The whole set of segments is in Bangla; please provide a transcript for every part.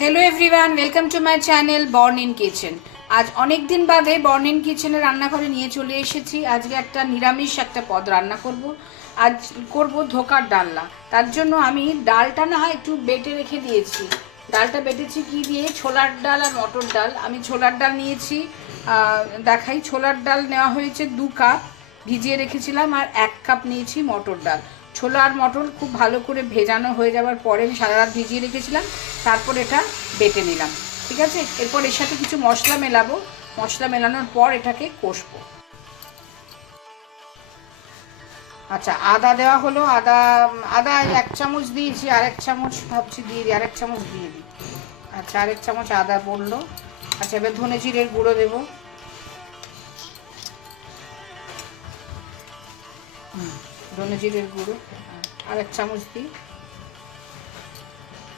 Hello everyone, welcome to my channel born in kitchen. আজ অনেক দিন বাদে বর্ন ইন কিচেনের রান্নাঘরে নিয়ে চলে এসেছি। আজকে একটা নিরামিষ একটা পদ রান্না করব। আজ করব ধোকার ডালনা। তার জন্য আমি ডালটা না একটু বেটে রেখে দিয়েছি। ডালটা বেটেছি কি দিয়ে, ছোলার ডাল আর মটর ডাল। আমি ছোলার ডাল নিয়েছি, দেখাই। ছোলার ডাল নেওয়া হয়েছে 2 কাপ, ভিজিয়ে রেখেছিলাম। আর 1 কাপ নিয়েছি মটর ডাল। ছোলা আর মটর খুব ভালো করে ভেজানো হয়ে যাওয়ার পরে আমি সারা রাত ভিজিয়ে রেখেছিলাম, তারপর এটা বেটে নিলাম। ঠিক আছে, এরপর এর সাথে কিছু মশলা মেলাবো। মশলা মেলানোর পর এটাকে কষবো। আচ্ছা, আদা দেওয়া হলো। আদা আদা 1 চামচ দিয়েছি, আর 1 চামচ ভাবছি দিয়ে দিই, আর 1 চামচ দিয়ে দিই। আচ্ছা, আর 1 চামচ আদা পড়লো। আচ্ছা, এবার ধনে জিরের গুঁড়ো দেবো। ধনে জিরের গুঁড়ো আর 1 চামচ দিই,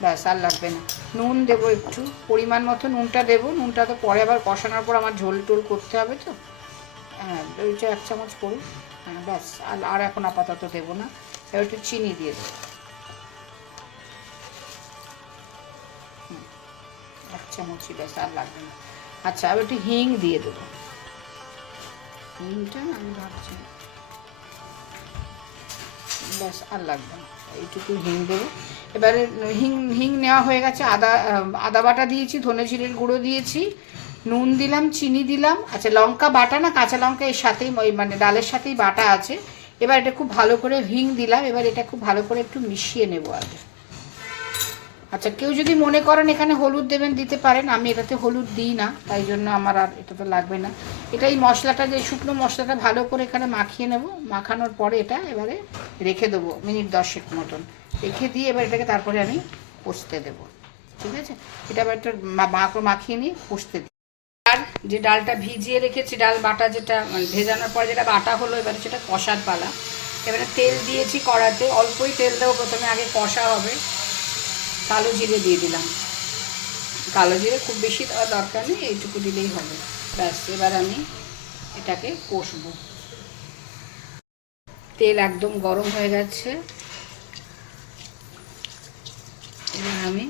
ব্যাস, আর লাগবে না। নুন দেবো একটু, পরিমাণ মতো নুনটা দেবো। নুনটা তো পরে আবার কষানোর পর আমার ঝোল টোল করতে হবে, তো হ্যাঁ, ওইটা 1 চামচ করুন। হ্যাঁ, ব্যাস, আর এখন আপাতত দেবো না। এবার একটু চিনি দিয়ে দেবো, 1 চামচই, ব্যাস, আর লাগবে না। আচ্ছা, আবার একটু হিং দিয়ে দেবো। হিংটা না আমি ভাবছি, ব্যাস, আর লাগবে না, এইটুকু হিং দেবো। এবারে হিং হিং নেওয়া হয়ে গেছে। আদা বাটা দিয়েছি, ধনে জিরের গুঁড়ো দিয়েছি, নুন দিলাম, চিনি দিলাম। আচ্ছা, লঙ্কা বাটা না, কাঁচা লঙ্কা এর সাথেই, ওই মানে ডালের সাথেই বাটা আছে। এবার এটা খুব ভালো করে হিং দিলাম। এবার এটা খুব ভালো করে একটু মিশিয়ে নেব আগে। আচ্ছা, কেউ যদি মনে করেন এখানে হলুদ দেবেন, দিতে পারেন। আমি এটাতে হলুদ দিই না, তাই জন্য আমার আর এটাতে লাগবে না। এটা এই মশলাটা, যে শুকনো মশলাটা ভালো করে এখানে মাখিয়ে নেব। মাখানোর পরে এটা এবারে রেখে দেবো মিনিট 10 মতন। রেখে দিয়ে এবার এটাকে তারপরে আমি কষতে দেবো। ঠিক আছে, এটা এবার একটা মাখিয়ে নিয়ে কষতে দিই। আর যে ডালটা ভিজিয়ে রেখেছি, ডাল বাটা যেটা, মানে ভেজানোর পরে যেটা বাটা হলো, এবারে সেটা কষার পালা। এবারে তেল দিয়েছি কড়াতে, অল্পই তেল দেবো প্রথমে, আগে কষা হবে। কালো জিরে দিয়ে দিলাম। কালো জিরে খুব বেশি দেওয়ার দরকার নেই, এইটুকু দিলেই হবে, ব্যাস। এবার আমি এটাকে কষবো। তেল একদম গরম হয়ে গেছে। এবার আমি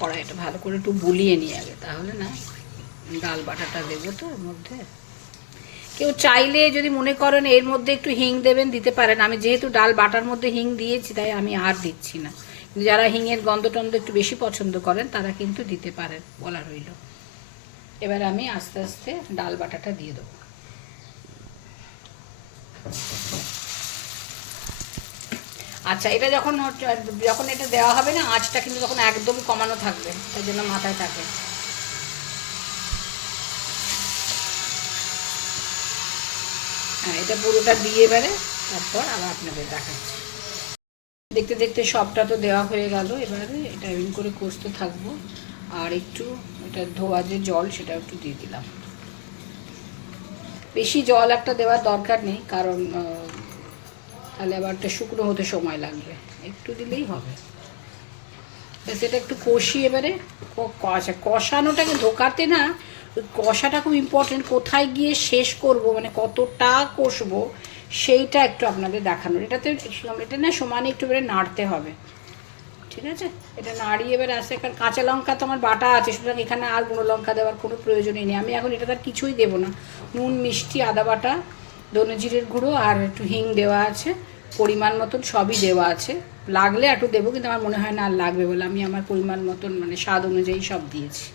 কড়াইটা ভালো করে একটু বুলিয়ে নিই আগে, তাহলে না ডাল বাটাটা দেবো তো এর মধ্যে। কেউ চাইলে যদি মনে করেন এর মধ্যে একটু হিং দেবেন, দিতে পারেন। আমি যেহেতু ডাল বাটার মধ্যে হিং দিয়েছি, তাই আমি আর দিচ্ছি না। যারা হিঙের গন্ধ টন্ধ একটু বেশি পছন্দ করেন, তারা কিন্তু দিতে পারেন, বলা রইল। এবার আমি আস্তে আস্তে ডাল বাটাটা দিয়ে দেবো। আচ্ছা, এটা যখন যখন এটা দেওয়া হবে না, আঁচটা কিন্তু তখন একদম কমানো থাকবে, তাই জন্য মাথায় থাকে। হ্যাঁ, এটা পুরোটা দিয়ে এবারে তারপর আবার আপনাদের দেখাচ্ছি। দেখতে দেখতে সবটা তো দেওয়া হয়ে গেল। এবারে এটা এমন করে কষতে থাকবো। আর একটু এটা ধোয়া যে জল, সেটা একটু দিয়ে দিলাম। বেশি জল একটা দেওয়ার দরকার নেই, কারণ তাহলে আবার একটা শুকনো হতে সময় লাগবে। একটু দিলেই হবে। সেটা একটু কষি এবারে। আচ্ছা, কষানোটাকে ঢোকাতে না, কষাটা খুব ইম্পর্টেন্ট। কোথায় গিয়ে শেষ করব, মানে কতটা কষবো, সেইটা একটু আপনাদের দেখানোর। এটা না সমানে একটু এবারে নাড়তে হবে। ঠিক আছে, এটা নাড়িয়ে এবার আসে। কারণ কাঁচা লঙ্কা তো আমার বাটা আছে, সুতরাং এখানে আর গুঁড়ো লঙ্কা দেওয়ার কোনো প্রয়োজনই নেই। আমি এখন এটা তার কিছুই দেবো না। নুন, মিষ্টি, আদা বাটা, ধনে জিরের গুঁড়ো আর একটু হিং দেওয়া আছে, পরিমাণ মতন সবই দেওয়া আছে। লাগলে একটু দেবো, কিন্তু আমার মনে হয় না আর লাগবে বলে আমি আমার পরিমাণ মতন, মানে স্বাদ অনুযায়ী সব দিয়েছি।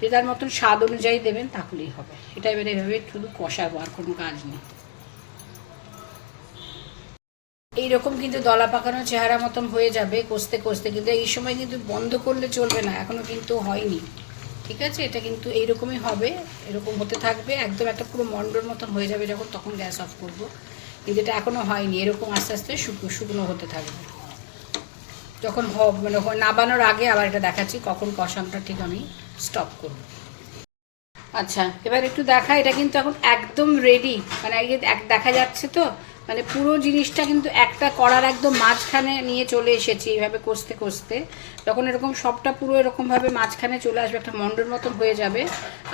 যেটার মতন স্বাদ অনুযায়ী দেবেন, তাহলেই হবে। এটা এবারে এভাবে শুধু কষাবো, আর কোনো কাজ নেই। এইরকম কিন্তু দলা পাকানো চেহারা মতন হয়ে যাবে কষতে কষতে। কিন্তু এই সময় কিন্তু বন্ধ করলে চলবে না, এখনও কিন্তু হয়নি। ঠিক আছে, এটা কিন্তু এইরকমই হবে, এরকম হতে থাকবে, একদম একটা পুরো মন্ডর মতন হয়ে যাবে যখন, তখন গ্যাস অফ করবো। কিন্তু এটা এখনও হয়নি, এরকম আস্তে আস্তে শুকনো শুকনো হতে থাকবে। যখন মানে নাবানোর আগে আবার এটা দেখাচ্ছি কখন কষানোটা ঠিক আমি স্টপ করব। আচ্ছা, এবার একটু দেখা, এটা কিন্তু এখন একদম রেডি। মানে দেখা যাচ্ছে তো, মানে পুরো জিনিসটা কিন্তু একটা কড়ার একদম মাঝখানে নিয়ে চলে এসেছি, এইভাবে কষতে কষতে। যখন এরকম সবটা পুরো এরকমভাবে মাঝখানে চলে আসবে, একটা মন্ডল মতন হয়ে যাবে।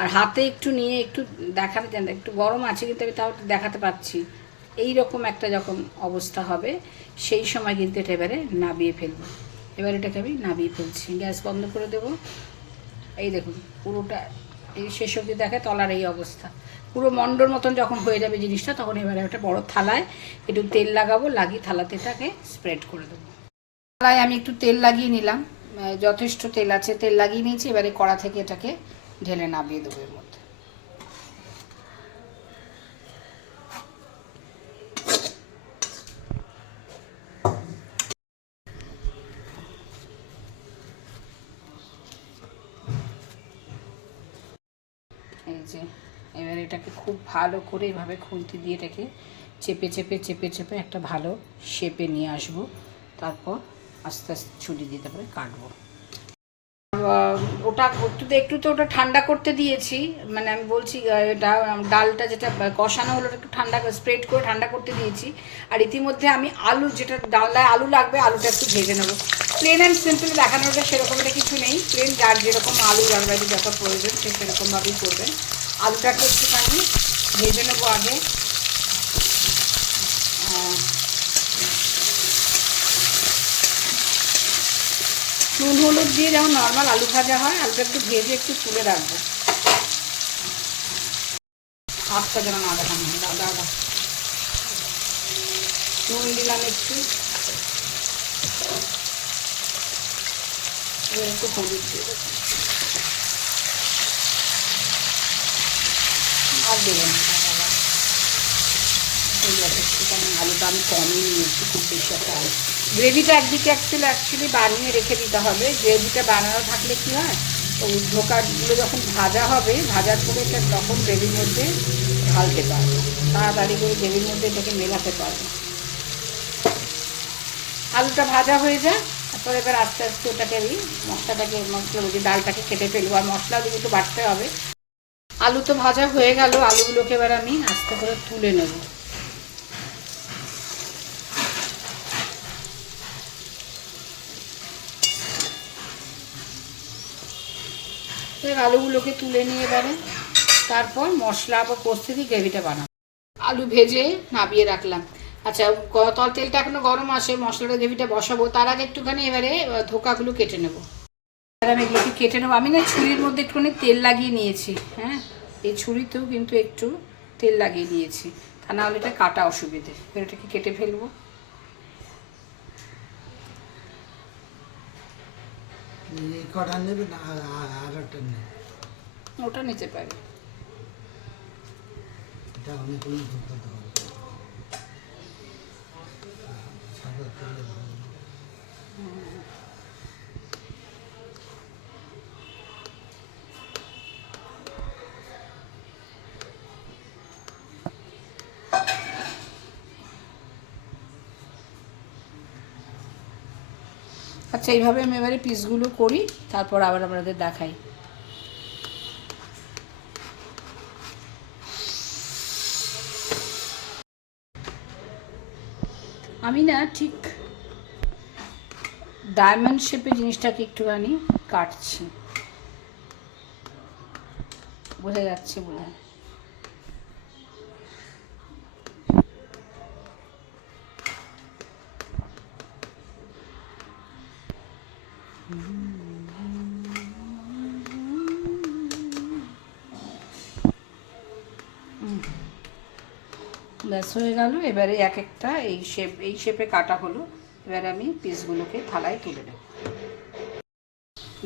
আর হাতে একটু নিয়ে একটু দেখাতে চান, একটু গরম আছে কিন্তু আমি তাও দেখাতে পাচ্ছি। এই রকম একটা যখন অবস্থা হবে, সেই সময় কিন্তু এটা এবারে নাবিয়ে ফেলবো। এবার এটাকে আমি নামিয়ে ফেলছি, গ্যাস বন্ধ করে দেবো। এই দেখুন পুরোটা এই শেষ অবধি দেখে তলার এই অবস্থা, পুরো মন্ডর মতন যখন হয়ে যাবে জিনিসটা, তখন এবারে একটা বড় থালায় একটু তেল লাগাবো, লাগিয়ে থালাতে এটাকে স্প্রেড করে দেবো। থালায় আমি একটু তেল লাগিয়ে নিলাম, যথেষ্ট তেল আছে, তেল লাগিয়ে নিয়েছি। এবারে কড়া থেকে এটাকে ঢেলে নামিয়ে দেবো এর মধ্যে। এই যে এবার এটাকে খুব ভালো করে এভাবে খুন্তি দিয়ে এটাকে চেপে চেপে চেপে চেপে একটা ভালো শেপে নিয়ে আসবো, তারপর আস্তে আস্তে ছুরি দিয়ে তারপরে কাটবো। ওটা একটু তো ওটা ঠান্ডা করতে দিয়েছি, মানে আমি বলছি ডালটা যেটা কষানো হলো একটু ঠান্ডা স্প্রেড করে ঠান্ডা করতে দিয়েছি। আর ইতিমধ্যে আমি আলু, যেটা ডালনায় আলু লাগবে, আলুটা একটু ভেজে নেবো। প্লেন অ্যান্ড সিম্পল দেখানোটা সেরকম একটা কিছু নেই, প্লেন যার যেরকম আলু রান্নাতে যত প্রয়োজন সে সেরকমভাবেই করবেন। আলুটাকে একটুখানি ভেজে নেবো আগে। নুন হলুদ দিয়ে যেমন নর্মাল আলু ভাজা হয়, আলুটা একটু ভেজে একটু তুলে রাখবো, হাতটা যেন না দেখানো হয়। দাদা নুন দিলাম একটু, এবার একটু হলুদ দিয়ে দেবো, আর দেবো না দাদা। এই একটুখানি আলুটা আমি কমই নিয়েছি, খুব বেশি একটা আলু। গ্রেভিটা একদিকে অ্যাকচুয়ালি বানিয়ে রেখে দিতে হবে। গ্রেভিটা বানানো থাকলে কী হয়, ওই ধোকাগুলো যখন ভাজা হবে, ভাজার পরে এটা তখন গ্রেভির মধ্যে ঢালতে পারবো, তাড়াতাড়ি করে গ্রেভির মধ্যে এটাকে মেলাতে পারবো। আলুটা ভাজা হয়ে যায়, তারপর এবার আস্তে আস্তে ওটাকে আমি মশলা বলছি ডালটাকে কেটে ফেলবো, আর মশলা দিয়ে একটু বাটতে হবে। আলু তো ভাজা হয়ে গেল, আলুগুলোকে এবার আমি আস্তে করে তুলে নেব। আলুগুলোকে তুলে নিয়ে এবারে তারপর মশলা বা কষতে দিয়ে গ্রেভিটা বানাবো। আলু ভেজে নামিয়ে রাখলাম। আচ্ছা, তেলটা এখনো গরম আছে, মশলাটা গ্রেভিটা বসাবো, তার আগে একটুখানি এবারে ধোকাগুলো কেটে নেবো। এবার আমি এগুলোকে কেটে নেবো। আমি না ছুরির মধ্যে একটুখানি তেল লাগিয়ে নিয়েছি, হ্যাঁ, এই ছুরিতেও কিন্তু একটু তেল লাগিয়ে নিয়েছি, তা নাহলে এটা কাটা অসুবিধে। এবার এটাকে কেটে ফেলবো। ওটা নিতে পারি। আচ্ছা, এইভাবে আমি এবারে পিসগুলো করি, তারপর আবার আপনাদের দেখাই। আমি না ঠিক ডায়মন্ড শেপে জিনিসটাকে একটুখানি কাটছি, বোঝা যাচ্ছে বোধ হয়। ব্যাস হয়ে গেল। এবারে এক একটা এই শেপে কাটা হলো। এবারে আমি পিসগুলোকে থালায় তুলে নেব।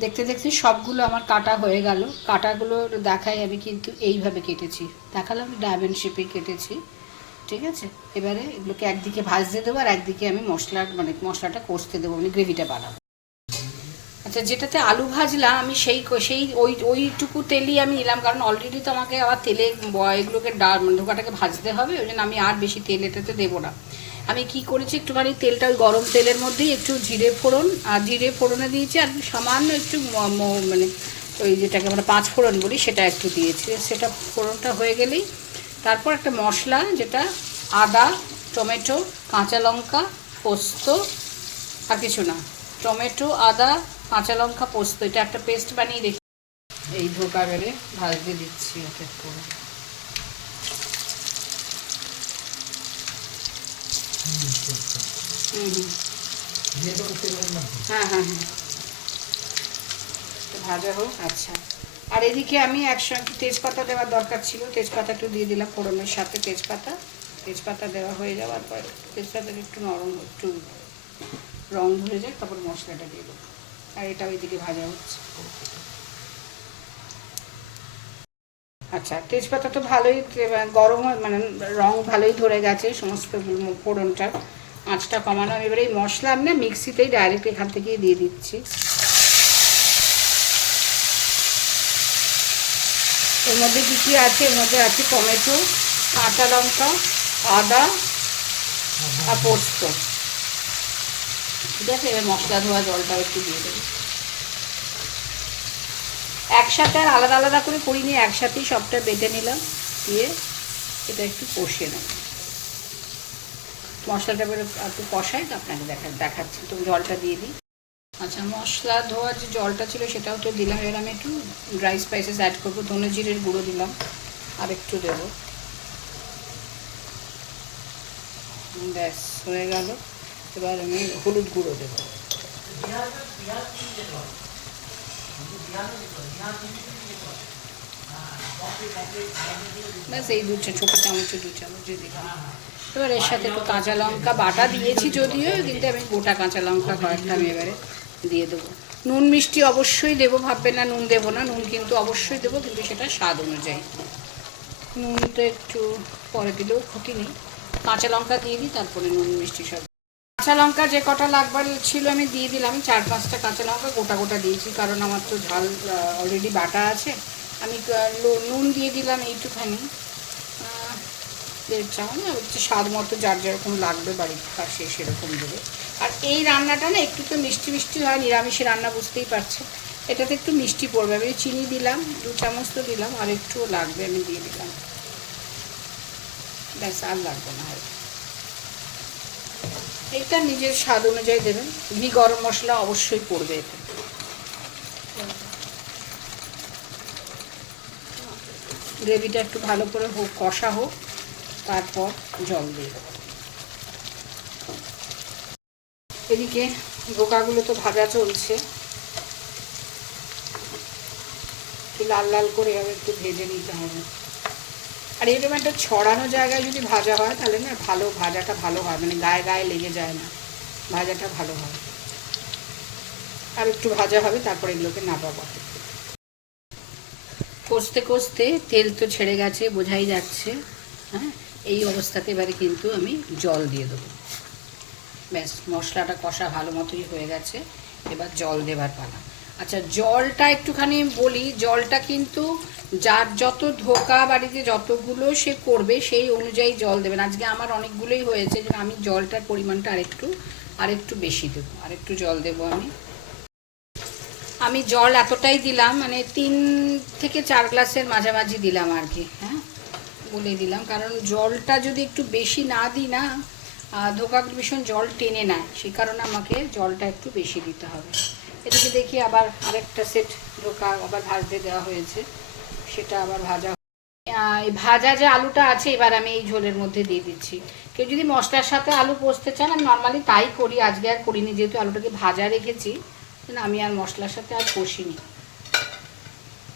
দেখতে দেখতে সবগুলো আমার কাটা হয়ে গেল। কাটাগুলো দেখাই, আমি কিন্তু এইভাবে কেটেছি, দেখালাম ডায়মন্ড শেপে কেটেছি, ঠিক আছে। এবারে এগুলোকে একদিকে ভাজতে দেবো, আর একদিকে আমি মশলাটা কষতে দেবো, মানে গ্রেভিটা বানাবো। আচ্ছা, যেটাতে আলু ভাজলাম আমি ওইটুকু তেলই আমি নিলাম, কারণ অলরেডি তো আমাকে আবার তেলে এগুলোকে ঢোকাটাকে ভাজতে হবে, ওই জন্য আমি আর বেশি তেল এটাতে দেবো না। আমি কি করেছি, একটুখানি তেলটা ওই গরম তেলের মধ্যেই একটু জিরে ফোড়নে দিয়েছি, আর সামান্য একটু মানে ওই যেটাকে আমরা 5 ফোড়ন বলি সেটা একটু দিয়েছি। সেটা ফোড়নটা হয়ে গেলেই তারপর একটা মশলা, যেটা আদা, টমেটো, কাঁচা লঙ্কা, পোস্ত, আর কিছু না, টমেটো, আদা, কাঁচা লঙ্কা, পোস্ত, এটা একটা পেস্ট বানিয়ে রেখে এই ধোকা বেড়ে ভাজতে দিচ্ছি ওকে করে। হ্যাঁ হ্যাঁ হ্যাঁ, ভাজা হোক। আচ্ছা, আর এদিকে আমি একসঙ্গে তেজপাতা দেওয়ার দরকার ছিল, তেজপাতা একটু দিয়ে দিলাম ফোড়নের সাথে। তেজপাতা তেজপাতা দেওয়া হয়ে যাওয়ার পরে তেজপাতাটা একটু নরম, একটু রং ধরে যায়, তারপর মশলাটা দিয়ে দেবো। আর এটা ওইদিকে ভাজা হচ্ছে। আচ্ছা, তেজপাতা তো ভালোই গরম, মানে রং ভালোই ধরে গেছে সমস্ত ফোড়নটার। আঁচটা কমানো। আমি এবারে এই মশলা আমি না মিক্সিতেই ডাইরেক্ট এখান থেকেই দিয়ে দিচ্ছি। এর মধ্যে কী কী আছে? এর মধ্যে আছে টমেটো, কাঁচা লঙ্কা, আদা আর পোস্ত। ঠিক আছে, এবার মশলা ধোয়া জলটাও একটু দিয়ে দেবো। একসাথে আর আলাদা আলাদা করে করিনি, একসাথেই সবটা বেটে নিলাম, দিয়ে এটা একটু কষিয়ে নেব। মশলাটা এবারে একটু কষাই তো আপনাকে দেখাচ্ছি। তো জলটা দিয়ে দিই। আচ্ছা, মশলা ধোয়ার যে জলটা ছিল সেটাও তো দিলাম। এবার আমি একটু ড্রাই স্পাইসেস অ্যাড করবো। ধনে জিরের গুঁড়ো দিলাম, আর একটু দেবো। ব্যাস হয়ে গেল। এবার আমি হলুদ গুঁড়ো দেবো। ব্যাস এই ছোটো চামচে 2 চামচ দিলাম। এবার এর সাথে একটু কাঁচা লঙ্কা বাটা দিয়েছি যদিও, কিন্তু আমি গোটা কাঁচা লঙ্কা কয়েকটা আমি এবারে দিয়ে দেবো। নুন মিষ্টি অবশ্যই দেবো, ভাববে না নুন দেবো না, নুন কিন্তু অবশ্যই দেবো, কিন্তু সেটা স্বাদ অনুযায়ী। নুনটা একটু পরে দিলেও ক্ষতি নেই। কাঁচা লঙ্কা দিয়ে দিই, তারপরে নুন মিষ্টি সব। কাঁচা লঙ্কা যে কটা লাগবার ছিল আমি দিয়ে দিলাম। 4-5টা কাঁচা লঙ্কা গোটা গোটা দিয়েছি, কারণ আমার তো ঝাল অলরেডি বাটা আছে। আমি নুন দিয়ে দিলাম এইটুখানি, 1.5 চামচ। হচ্ছে স্বাদ মতো যার যেরকম লাগবে বাড়ির পাশে সেরকম দেবে। আর এই রান্নাটা না একটু তো মিষ্টি মিষ্টি হয়, নিরামিষের রান্না বুঝতেই পারছে। এটাতে একটু মিষ্টি পড়বে। আমি চিনি দিলাম 2 চামচ তো দিলাম, আর একটুও লাগবে আমি দিয়ে দিলাম। ব্যাস, আর লাগবে না হয়তো। এটা নিজের স্বাদ অনুযায়ী দেবেন। ঘি গরম মশলা অবশ্যই পড়বে এতে। গ্রেভিটা একটু ভালো করে হোক, কষা হোক, তারপর জল দিয়ে দেবো। এদিকে বোকাগুলো তো ভাজা চলছে, একটু লাল লাল করে একটু ভেজে নিতে হবে। আর এরকম একটা ছড়ানো জায়গায় যদি ভাজা হয় তাহলে না ভালো, ভাজাটা ভালো হয়, মানে গায়ে গায়ে লেগে যায় না, ভাজাটা ভালো হয়। আর একটু ভাজা হবে, তারপরে এগুলোকে নামাবো। কষতে কষতে তেল তো ছেড়ে গেছে, বোঝাই যাচ্ছে। হ্যাঁ, এই অবস্থাতে এবারে কিন্তু আমি জল দিয়ে দেবো। ব্যাস, মশলাটা কষা ভালো মতোই হয়ে গেছে, এবার জল দেবার পালা। আচ্ছা, জলটা একটুখানি বলি, জলটা কিন্তু যার যত ধোকা বাড়িতে যতগুলো সে করবে সেই অনুযায়ী জল দেবেন। আজকে আমার অনেকগুলোই হয়েছে, যে আমি জলটার পরিমাণটা আরেকটু বেশি দেবো, আরেকটু জল দেবো। আমি জল এতটাই দিলাম, মানে 3 থেকে 4 গ্লাসের মাঝামাঝি দিলাম আর কি। হ্যাঁ, বলে দিলাম, কারণ জলটা যদি একটু বেশি না দিই না, ধোকাগুলো ভীষণ জল টেনে নেয়, সেই কারণে আমাকে জলটা একটু বেশি দিতে হবে। এদিকে দেখি আবার আরেকটা সেট ধোকা আবার ভাজতে দেওয়া হয়েছে, সেটা আবার ভাজা। এই ভাজা যে আলুটা আছে এবার আমি এই ঝোলের মধ্যে দিয়ে দিচ্ছি। কেউ যদি মশলার সাথে আলু কষতে চান, আমি নর্মালি তাই করি, আজকে আর করিনি, যেহেতু আলুটাকে ভাজা রেখেছি, আমি আর মশলার সাথে আর কষিনি।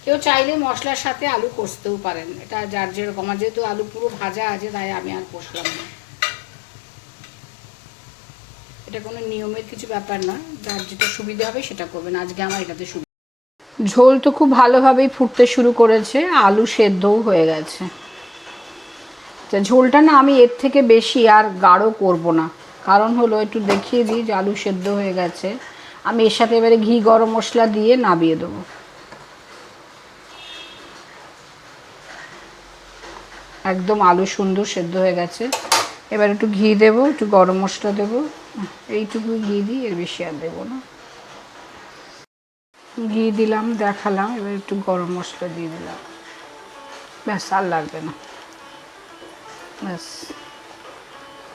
কেউ চাইলে মশলার সাথে আলু কষতেও পারেন, এটা যার যেরকম। আমার যেহেতু আলু পুরো ভাজা আছে তাই আমি আর কষলাম না। এটা কোনো নিয়মের কিছু ব্যাপার না, যার যেটা সুবিধা হবে সেটা করবেন। আজকে আমার এটাতে সুবিধা। ঝোল তো খুব ভালোভাবেই ফুটতে শুরু করেছে, আলু সেদ্ধও হয়ে গেছে। ঝোলটা না আমি এর থেকে বেশি আর গাঢ় করব না, কারণ হলো একটু দেখিয়ে দিই যে আলু সেদ্ধ হয়ে গেছে। আমি এর সাথে এবারে ঘি গরম মশলা দিয়ে নামিয়ে দেবো। একদম আলু সুন্দর সেদ্ধ হয়ে গেছে। এবার একটু ঘি দেবো, একটু গরম মশলা দেবো, এইটুকু ঘি দিই, এর বেশি আর দেবো না। ঘি দিলাম, দেখালাম, এবার একটু গরম মশলা দিয়ে দিলাম, ব্যাস, আর লাগবে না। ব্যাস,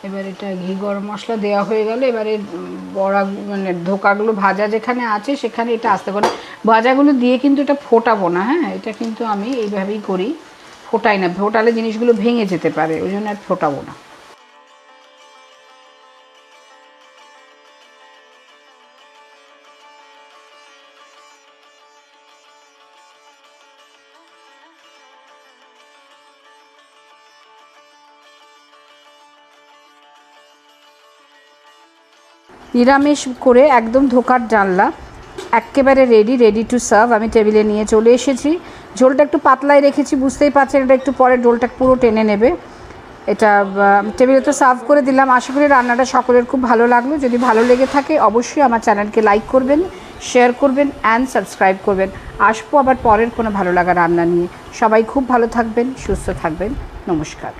এবার এটা ঘি গরম মশলা দেওয়া হয়ে গেল। এবারে বড়া, মানে ধোকাগুলো ভাজা যেখানে আছে সেখানে এটা আস্তে করে, ভাজাগুলো দিয়ে কিন্তু এটা ফোটাবো না। হ্যাঁ, এটা কিন্তু আমি এইভাবেই করি, ফোটাই না, ফোটালে জিনিসগুলো ভেঙে যেতে পারে, ওই জন্য আর ফোটাবো না। নিরামিষ করে একদম ধোকার জানলা, এক্কেবারে রেডি টু সার্ভ। আমি টেবিলে নিয়ে চলে এসেছি। ঝোলটা একটু পাতলাই রেখেছি, বুঝতেই পারছেন এটা একটু পরে ঝোলটা পুরো টেনে নেবে। এটা টেবিলে তো সার্ভ করে দিলাম। আশা করি রান্নাটা সকলের খুব ভালো লাগলো। যদি ভালো লেগে থাকে অবশ্যই আমার চ্যানেলকে লাইক করবেন, শেয়ার করবেন অ্যান্ড সাবস্ক্রাইব করবেন। আসবো আবার পরের কোনো ভালো লাগা রান্না নিয়ে। সবাই খুব ভালো থাকবেন, সুস্থ থাকবেন। নমস্কার।